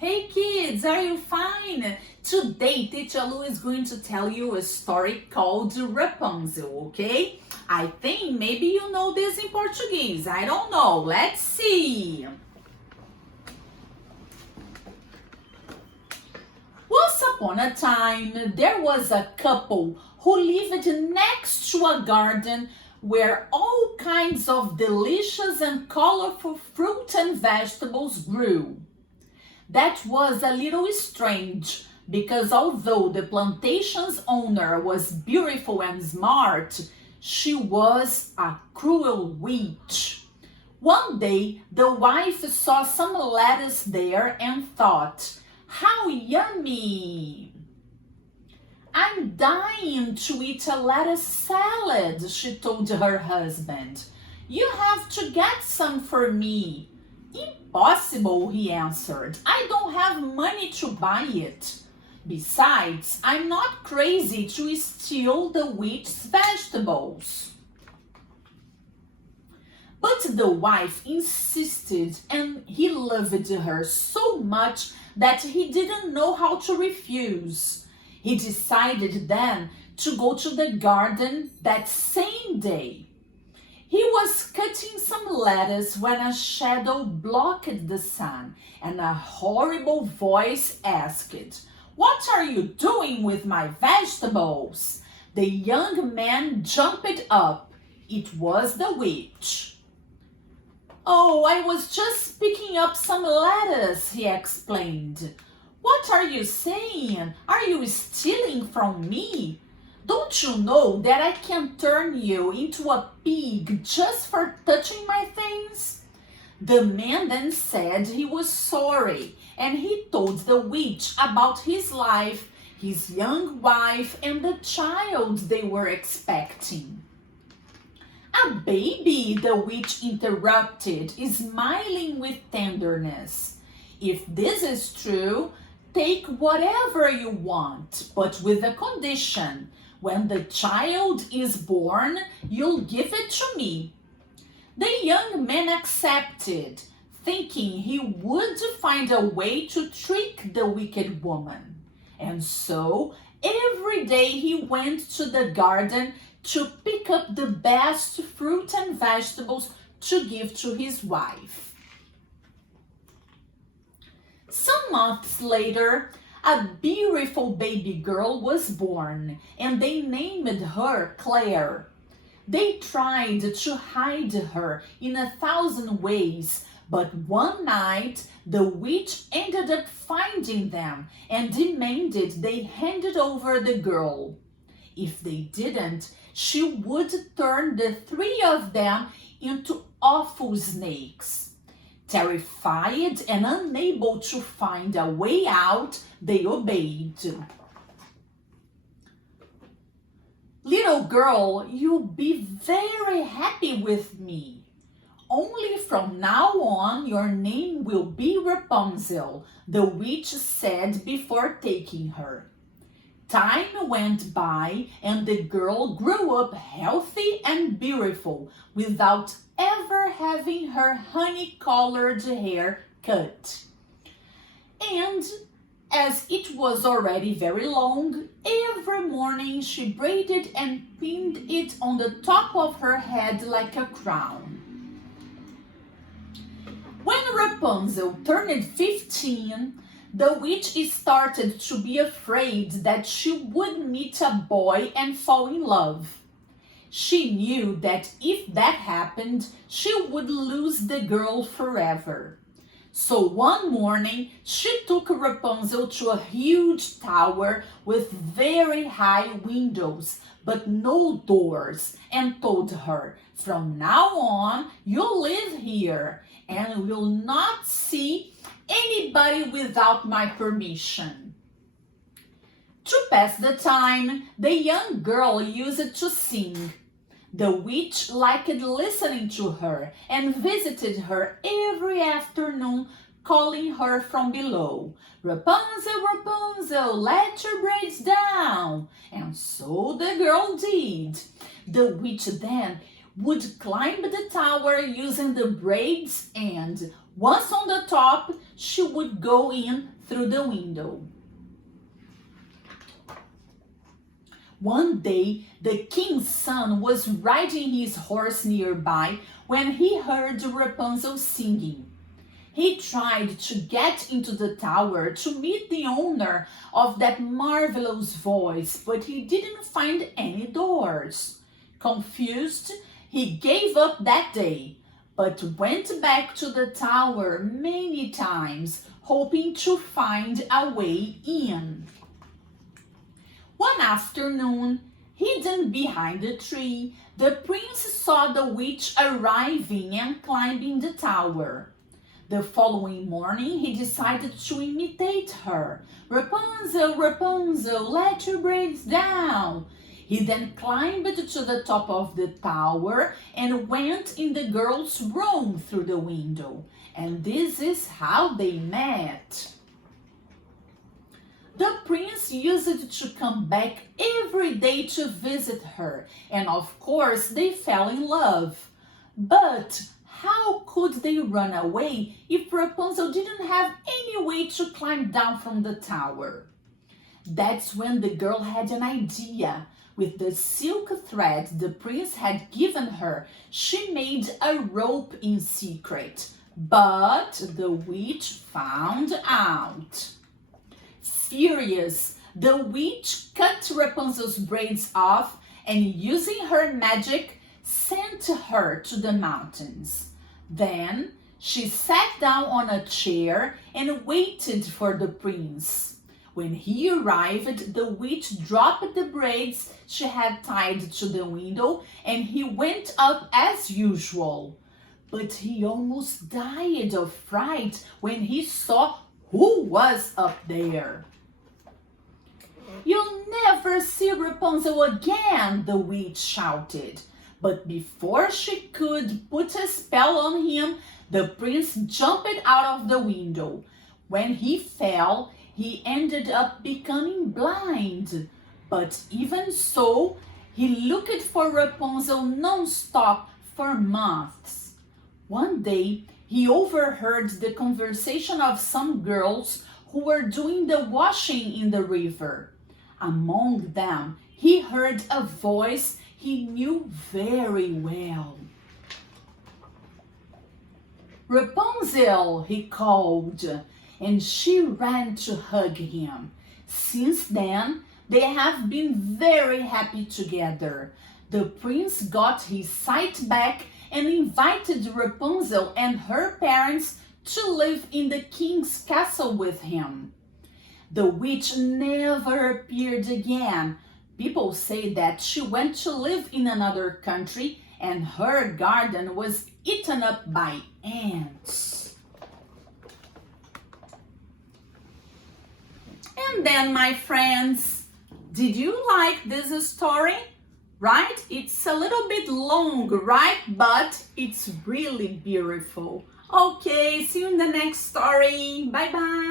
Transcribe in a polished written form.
Hey kids, are you fine? Today, Teacher Lu is going to tell you a story called Rapunzel, okay? I think maybe you know this in Portuguese. I don't know. Let's see. Once upon a time, there was a couple who lived next to a garden where all kinds of delicious and colorful fruit and vegetables grew. That was a little strange because although the plantation's owner was beautiful and smart, she was a cruel witch. One day, the wife saw some lettuce there and thought, "How yummy! I'm dying to eat a lettuce salad," she told her husband. "You have to get some for me." "Impossible," he answered. "I don't have money to buy it. Besides, I'm not crazy to steal the witch's vegetables." But the wife insisted, and he loved her so much that he didn't know how to refuse. He decided then to go to the garden that same day. He was cutting some lettuce when a shadow blocked the sun, and a horrible voice asked, "What are you doing with my vegetables?" The young man jumped up. It was the witch. "Oh, I was just picking up some lettuce," he explained. "What are you saying? Are you stealing from me? Don't you know that I can turn you into a pig just for touching my things?" The man then said he was sorry, and he told the witch about his life, his young wife, and the child they were expecting. "A baby," the witch interrupted, smiling with tenderness. "If this is true, take whatever you want, but with a condition. When the child is born, you'll give it to me." The young man accepted, thinking he would find a way to trick the wicked woman. And so, every day he went to the garden to pick up the best fruit and vegetables to give to his wife. Some months later, a beautiful baby girl was born, and they named her Claire. They tried to hide her in 1,000 ways, but one night the witch ended up finding them and demanded they handed over the girl. If they didn't, she would turn the three of them into awful snakes. Terrified and unable to find a way out, they obeyed. "Little girl, you'll be very happy with me. Only from now on, your name will be Rapunzel," the witch said before taking her. Time went by and the girl grew up healthy and beautiful without ever having her honey-colored hair cut. And as it was already very long, every morning she braided and pinned it on the top of her head like a crown. When Rapunzel turned 15, the witch started to be afraid that she would meet a boy and fall in love. She knew that if that happened, she would lose the girl forever. So one morning, she took Rapunzel to a huge tower with very high windows, but no doors, and told her, "From now on, you'll live here, and will not see anybody without my permission." To pass the time, the young girl used to sing. The witch liked listening to her and visited her every afternoon, calling her from below, "Rapunzel, Rapunzel, let your braids down." And so the girl did. The witch then would climb the tower using the braids, and once on the top, she would go in through the window. One day, the king's son was riding his horse nearby when he heard Rapunzel singing. He tried to get into the tower to meet the owner of that marvelous voice, but he didn't find any doors. Confused, he gave up that day, but went back to the tower many times, hoping to find a way in. One afternoon, hidden behind a tree, the prince saw the witch arriving and climbing the tower. The following morning, he decided to imitate her. "Rapunzel, Rapunzel, let your braids down." He then climbed to the top of the tower and went in the girl's room through the window. And this is how they met. The prince used to come back every day to visit her, and of course they fell in love. But how could they run away if Rapunzel didn't have any way to climb down from the tower? That's when the girl had an idea. With the silk thread the prince had given her, she made a rope in secret. But the witch found out. Furious, the witch cut Rapunzel's braids off and, using her magic, sent her to the mountains. Then she sat down on a chair and waited for the prince. When he arrived, the witch dropped the braids she had tied to the window and he went up as usual. But he almost died of fright when he saw who was up there. "You'll never see Rapunzel again," the witch shouted. But before she could put a spell on him, the prince jumped out of the window. When he fell, he ended up becoming blind. But even so, he looked for Rapunzel non-stop for months. One day, he overheard the conversation of some girls who were doing the washing in the river. Among them, he heard a voice he knew very well. "Rapunzel," he called, and she ran to hug him. Since then, they have been very happy together. The prince got his sight back and invited Rapunzel and her parents to live in the king's castle with him. The witch never appeared again. People say that she went to live in another country and her garden was eaten up by ants. And then, my friends, did you like this story? Right? It's a little bit long, right? But it's really beautiful. Okay, see you in the next story. Bye-bye.